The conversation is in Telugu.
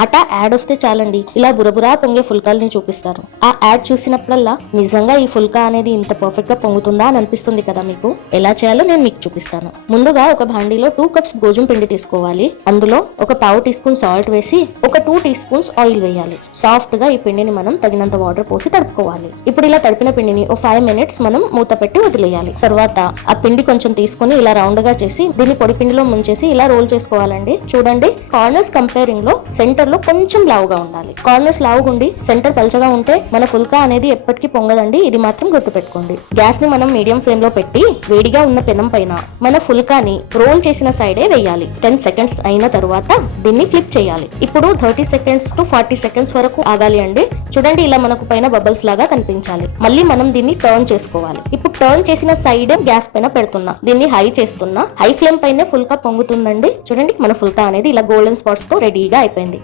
ఆట యాడ్ వస్తే చాలండి ఇలా బురబురా పొంగే ఫుల్కాల్ని చూపిస్తారు. ఆ యాడ్ చూసినప్పుడల్లా నిజంగా ఈ ఫుల్కా అనేది ఇంత పర్ఫెక్ట్ గా పొంగుతుందా అని అనిపిస్తుంది కదా మీకు. ఎలా చేయాలో నేను మీకు చూపిస్తాను. ముందుగా ఒక భాండీలో 2 కప్స్ గోధుమ పిండి తీసుకోవాలి. అందులో ఒక పావు టీ స్పూన్ సాల్ట్ వేసి ఒక 2 టీ స్పూన్స్ ఆయిల్ వేయాలి. సాఫ్ట్ గా ఈ పిండిని మనం తగినంత వాటర్ పోసి తడుపుకోవాలి. ఇప్పుడు ఇలా తడిపిన పిండిని ఓ 5 మినిట్స్ మనం మూత పెట్టి వదిలేయాలి. తర్వాత ఆ పిండి కొంచెం తీసుకుని ఇలా రౌండ్ గా చేసి దీన్ని పొడి పిండిలో ముంచేసి ఇలా రోల్ చేసుకోవాలండి. చూడండి, కార్నర్స్ కంపేరింగ్ లో సెంటర్ లో కొంచెం లావుగా ఉండాలి. కార్నర్స్ లావుగుండి సెంటర్ పల్చగా ఉంటే మన ఫుల్కా అనేది ఎప్పటికీ పొంగదండి. ఇది మాత్రం గుర్తుపెట్టుకోండి. గ్యాస్ ని మనం మీడియం ఫ్లేమ్ లో పెట్టి వేడిగా ఉన్న పెనం పైన మన ఫుల్కాని రోల్ చేసిన సైడే వేయాలి. 10 సెకండ్స్ అయిన తర్వాత దీన్ని ఫ్లిప్ చేయాలి. ఇప్పుడు 30 సెకండ్స్ టు 40 సెకండ్స్ వరకు ఆగాలి అండి. చూడండి, ఇలా మనకు పైన బబుల్స్ లాగా కనిపించాలి. మళ్ళీ మనం దీన్ని టర్న్ చేసుకోవాలి. ఇప్పుడు టర్న్ చేసిన సైడ్ గ్యాస్ పైన పెడుతున్నా, దీన్ని హై చేస్తున్నా. హై ఫ్లేమ్ పైనే ఫుల్కా పొంగుతుందండి. చూడండి, మన ఫుల్కా అనేది ఇలా గోల్డెన్ స్పాట్స్ తో రెడీగా అయిపోయింది.